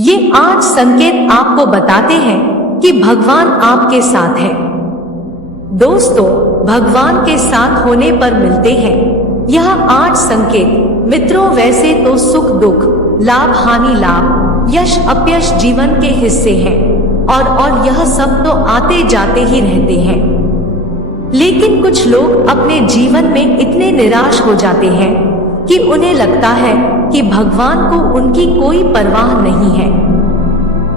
ये 8 संकेत आपको बताते हैं कि भगवान आपके साथ है। दोस्तों, भगवान के साथ होने पर मिलते हैं यह 8 संकेत। मित्रों, वैसे तो सुख दुख, लाभ हानि, लाभ यश अपयश जीवन के हिस्से हैं और यह सब तो आते जाते ही रहते हैं। लेकिन कुछ लोग अपने जीवन में इतने निराश हो जाते हैं कि उन्हें लगता है कि भगवान को उनकी कोई परवाह नहीं है।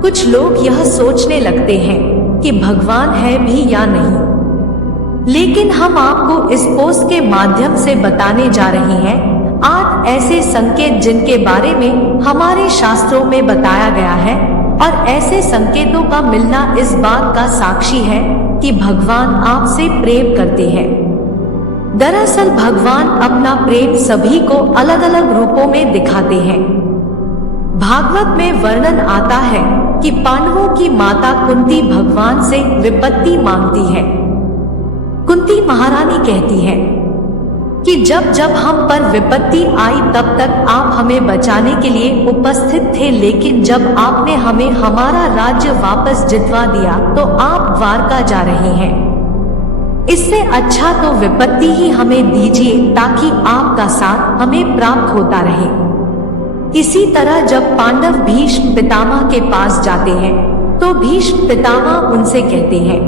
कुछ लोग यह सोचने लगते हैं कि भगवान है भी या नहीं। लेकिन हम आपको इस पोस्ट के माध्यम से बताने जा रहे हैं 8 ऐसे संकेत जिनके बारे में हमारे शास्त्रों में बताया गया है, और ऐसे संकेतों का मिलना इस बात का साक्षी है कि भगवान आपसे प्रेम करते हैं। दरअसल भगवान अपना प्रेम सभी को अलग अलग रूपों में दिखाते हैं। भागवत में वर्णन आता है कि पांडवों की माता कुंती भगवान से विपत्ति मांगती है। कुंती महारानी कहती है कि जब जब हम पर विपत्ति आई तब तक आप हमें बचाने के लिए उपस्थित थे, लेकिन जब आपने हमें हमारा राज्य वापस जितवा दिया तो आप द्वारका जा रहे हैं। इससे अच्छा तो विपत्ति ही हमें दीजिए ताकि आपका साथ हमें प्राप्त होता रहे। इसी तरह जब पांडव भीष्म पितामह के पास जाते हैं तो भीष्म पितामह उनसे कहते हैं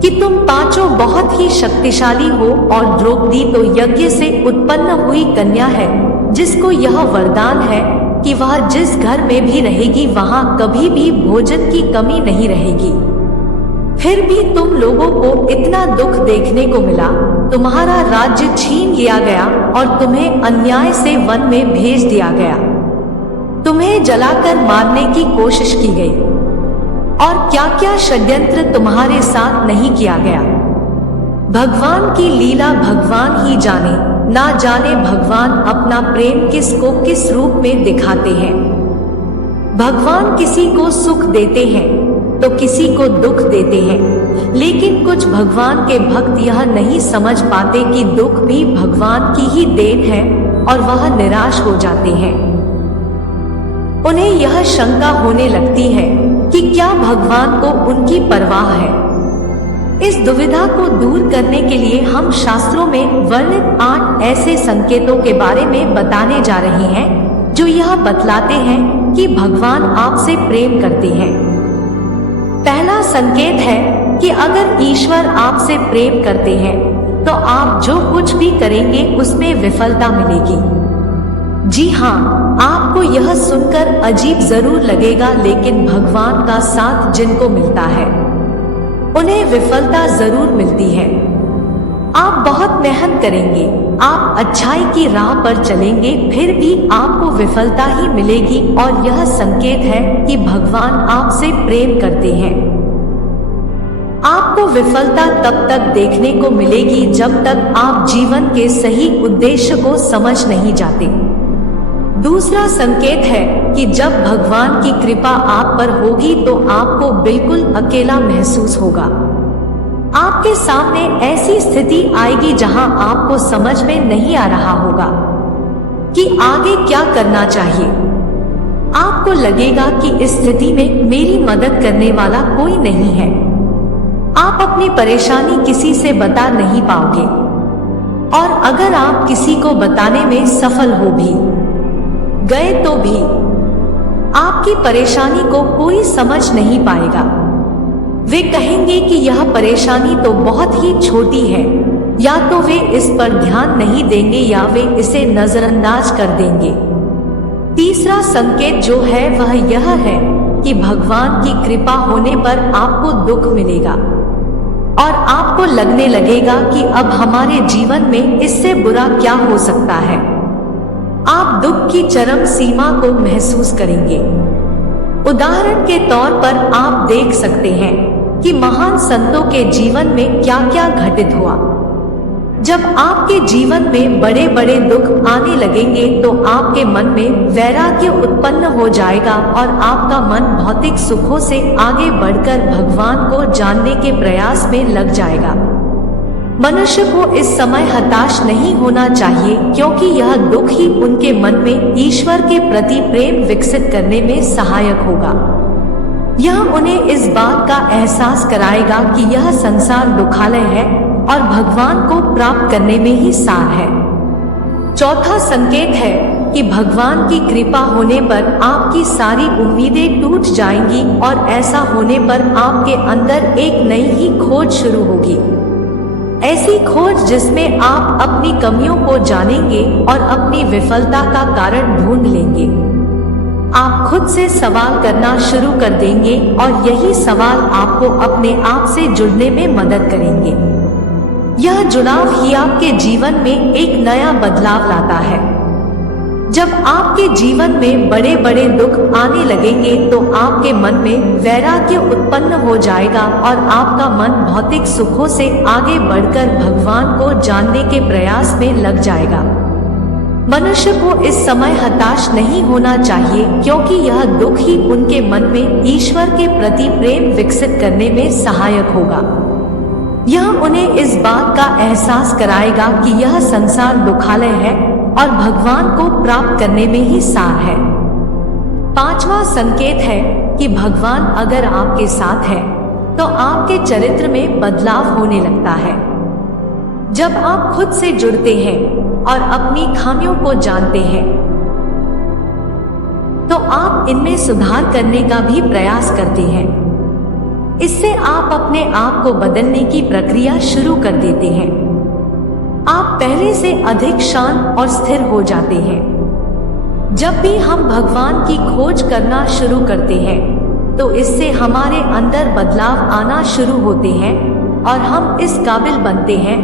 कि तुम पांचों बहुत ही शक्तिशाली हो, और द्रौपदी तो यज्ञ से उत्पन्न हुई कन्या है जिसको यह वरदान है कि वह जिस घर में भी रहेगी वहां कभी भी भोजन की कमी नहीं रहेगी। फिर भी तुम लोगों को इतना दुख देखने को मिला, तुम्हारा राज्य छीन लिया गया और तुम्हें अन्याय से वन में भेज दिया गया। तुम्हें जलाकर मारने की कोशिश की गई, और क्या क्या षड्यंत्र तुम्हारे साथ नहीं किया गया। भगवान की लीला भगवान ही जाने, ना जाने भगवान अपना प्रेम किसको किस रूप में दिखाते हैं। भगवान किसी को सुख देते हैं तो किसी को दुख देते हैं, लेकिन कुछ भगवान के भक्त यह नहीं समझ पाते कि दुख भी भगवान की ही देन है, और वह निराश हो जाते हैं। उन्हें यह शंका होने लगती है कि क्या भगवान को उनकी परवाह है। इस दुविधा को दूर करने के लिए हम शास्त्रों में वर्णित 8 ऐसे संकेतों के बारे में बताने जा रहे हैं जो यह बतलाते हैं कि भगवान आपसे प्रेम करते हैं। पहला संकेत है कि अगर ईश्वर आपसे प्रेम करते हैं तो आप जो कुछ भी करेंगे उसमें विफलता मिलेगी। जी हाँ, आपको यह सुनकर अजीब जरूर लगेगा, लेकिन भगवान का साथ जिनको मिलता है उन्हें विफलता जरूर मिलती है। आप बहुत मेहनत करेंगे, आप अच्छाई की राह पर चलेंगे, फिर भी आपको विफलता ही मिलेगी, और यह संकेत है कि भगवान आपसे प्रेम करते हैं। आपको विफलता तब तक देखने को मिलेगी जब तक आप जीवन के सही उद्देश्य को समझ नहीं जाते। दूसरा संकेत है कि जब भगवान की कृपा आप पर होगी तो आपको बिल्कुल अकेला महसूस होगा। आपके सामने ऐसी स्थिति आएगी जहां आपको समझ में नहीं आ रहा होगा कि आगे क्या करना चाहिए। आपको लगेगा कि इस स्थिति में मेरी मदद करने वाला कोई नहीं है। आप अपनी परेशानी किसी से बता नहीं पाओगे, और अगर आप किसी को बताने में सफल हो भी गए तो भी आपकी परेशानी को कोई समझ नहीं पाएगा। वे कहेंगे कि यह परेशानी तो बहुत ही छोटी है, या तो वे इस पर ध्यान नहीं देंगे या वे इसे नजरअंदाज कर देंगे। तीसरा संकेत जो है वह यह है कि भगवान की कृपा होने पर आपको दुख मिलेगा, और आपको लगने लगेगा कि अब हमारे जीवन में इससे बुरा क्या हो सकता है। आप दुख की चरम सीमा को महसूस करेंगे। उदाहरण के तौर पर आप देख सकते हैं कि महान संतों के जीवन में क्या क्या घटित हुआ। जब आपके जीवन में बड़े बड़े दुख आने लगेंगे तो आपके मन में वैराग्य उत्पन्न हो जाएगा, और आपका मन भौतिक सुखों से आगे बढ़कर भगवान को जानने के प्रयास में लग जाएगा। मनुष्य को इस समय हताश नहीं होना चाहिए, क्योंकि यह दुख ही उनके मन में ईश्वर के प्रति प्रेम विकसित करने में सहायक होगा। यह उन्हें इस बात का एहसास कराएगा कि यह संसार दुखालय है और भगवान को प्राप्त करने में ही सार है। चौथा संकेत है कि भगवान की कृपा होने पर आपकी सारी उम्मीदें टूट जाएंगी और ऐसा होने पर आपके अंदर एक नई ही खोज शुरू होगी। ऐसी खोज जिसमें आप अपनी कमियों को जानेंगे और अपनी विफलता का कारण ढूंढ लेंगे। आप खुद से सवाल करना शुरू कर देंगे और यही सवाल आपको अपने आप से जुड़ने में मदद करेंगे। यह जुड़ाव ही आपके जीवन में एक नया बदलाव लाता है। जब आपके जीवन में बड़े बड़े दुख आने लगेंगे तो आपके मन में वैराग्य उत्पन्न हो जाएगा और आपका मन भौतिक सुखों से आगे बढ़कर भगवान को जानने के प्रयास में लग जाएगा। मनुष्य को इस समय हताश नहीं होना चाहिए, क्योंकि यह दुख ही उनके मन में ईश्वर के प्रति प्रेम विकसित करने में सहायक होगा। यह उन्हें इस बात का एहसास कराएगा कि यह संसार दुखालय है और भगवान को प्राप्त करने में ही सार है। पांचवा संकेत है कि भगवान अगर आपके साथ है तो आपके चरित्र में बदलाव होने लगता है। जब आप खुद से जुड़ते हैं और अपनी खामियों को जानते हैं तो आप इनमें सुधार करने का भी प्रयास करते हैं। इससे आप अपने आप को बदलने की प्रक्रिया शुरू कर देते हैं। आप पहले से अधिक शांत और स्थिर हो जाते हैं। जब भी हम भगवान की खोज करना शुरू करते हैं तो इससे हमारे अंदर बदलाव आना शुरू होते हैं और हम इस काबिल बनते हैं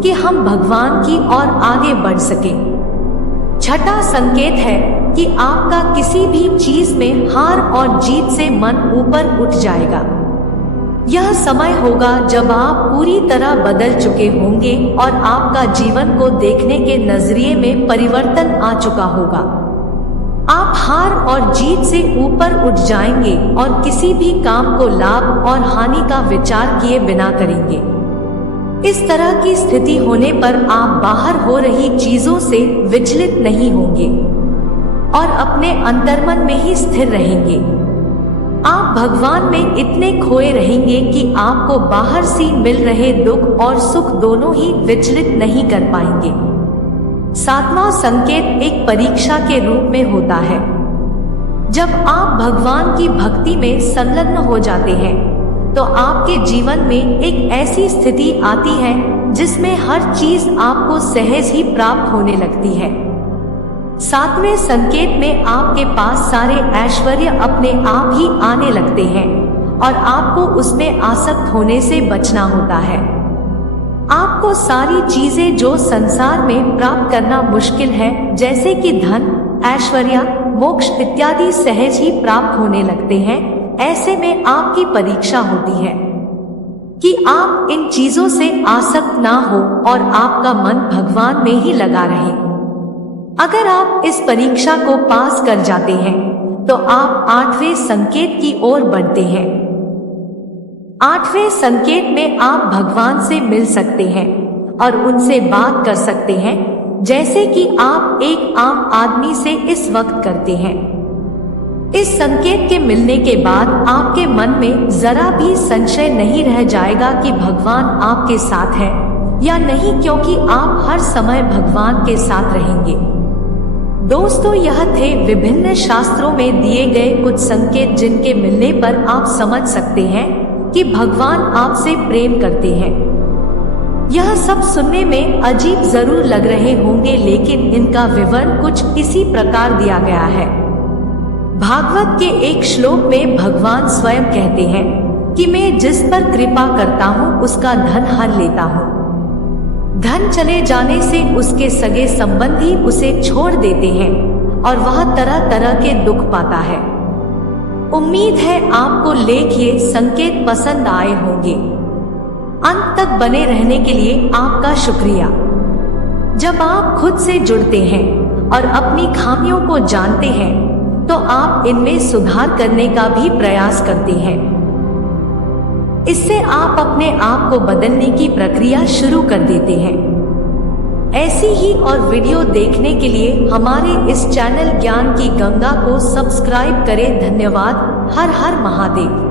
कि हम भगवान की ओर आगे बढ़ सकें। छठा संकेत है कि आपका किसी भी चीज में हार और जीत से मन ऊपर उठ जाएगा। यह समय होगा जब आप पूरी तरह बदल चुके होंगे और आपका जीवन को देखने के नजरिए में परिवर्तन आ चुका होगा। आप हार और जीत से ऊपर उठ जाएंगे और किसी भी काम को लाभ और हानि का विचार किए बिना करेंगे। इस तरह की स्थिति होने पर आप बाहर हो रही चीजों से विचलित नहीं होंगे और अपने अंतर्मन में ही स्थिर रहेंगे। आप भगवान में इतने खोए रहेंगे कि आपको बाहर से मिल रहे दुख और सुख दोनों ही विचलित नहीं कर पाएंगे। सातवां संकेत एक परीक्षा के रूप में होता है। जब आप भगवान की भक्ति में संलग्न हो जाते हैं तो आपके जीवन में एक ऐसी स्थिति आती है जिसमें हर चीज आपको सहज ही प्राप्त होने लगती है। सातवें संकेत में आपके पास सारे ऐश्वर्य अपने आप ही आने लगते हैं और आपको उसमें आसक्त होने से बचना होता है। आपको सारी चीजें जो संसार में प्राप्त करना मुश्किल है, जैसे कि धन, ऐश्वर्य, मोक्ष इत्यादि सहज ही प्राप्त होने लगते हैं। ऐसे में आपकी परीक्षा होती है कि आप इन चीजों से आसक्त ना हो और आपका मन भगवान में ही लगा रहे। अगर आप इस परीक्षा को पास कर जाते हैं तो आप आठवें संकेत की ओर बढ़ते हैं। आठवें संकेत में आप भगवान से मिल सकते हैं और उनसे बात कर सकते हैं, जैसे कि आप एक आम आदमी से इस वक्त करते हैं। इस संकेत के मिलने के बाद आपके मन में जरा भी संशय नहीं रह जाएगा कि भगवान आपके साथ है या नहीं, क्योंकि आप हर समय भगवान के साथ रहेंगे। दोस्तों, यह थे विभिन्न शास्त्रों में दिए गए कुछ संकेत जिनके मिलने पर आप समझ सकते हैं कि भगवान आपसे प्रेम करते हैं। यह सब सुनने में अजीब जरूर लग रहे होंगे, लेकिन इनका विवरण कुछ इसी प्रकार दिया गया है। भागवत के एक श्लोक में भगवान स्वयं कहते हैं कि मैं जिस पर कृपा करता हूँ उसका धन हर लेता हूँ। धन चले जाने से उसके सगे संबंधी उसे छोड़ देते हैं और वह तरह तरह के दुख पाता है। उम्मीद है आपको लेख ये संकेत पसंद आए होंगे। अंत तक बने रहने के लिए आपका शुक्रिया। जब आप खुद से जुड़ते हैं और अपनी खामियों को जानते हैं तो आप इनमें सुधार करने का भी प्रयास करते हैं। इससे आप अपने आप को बदलने की प्रक्रिया शुरू कर देते हैं। ऐसी ही और वीडियो देखने के लिए हमारे इस चैनल ज्ञान की गंगा को सब्सक्राइब करें। धन्यवाद। हर हर महादेव।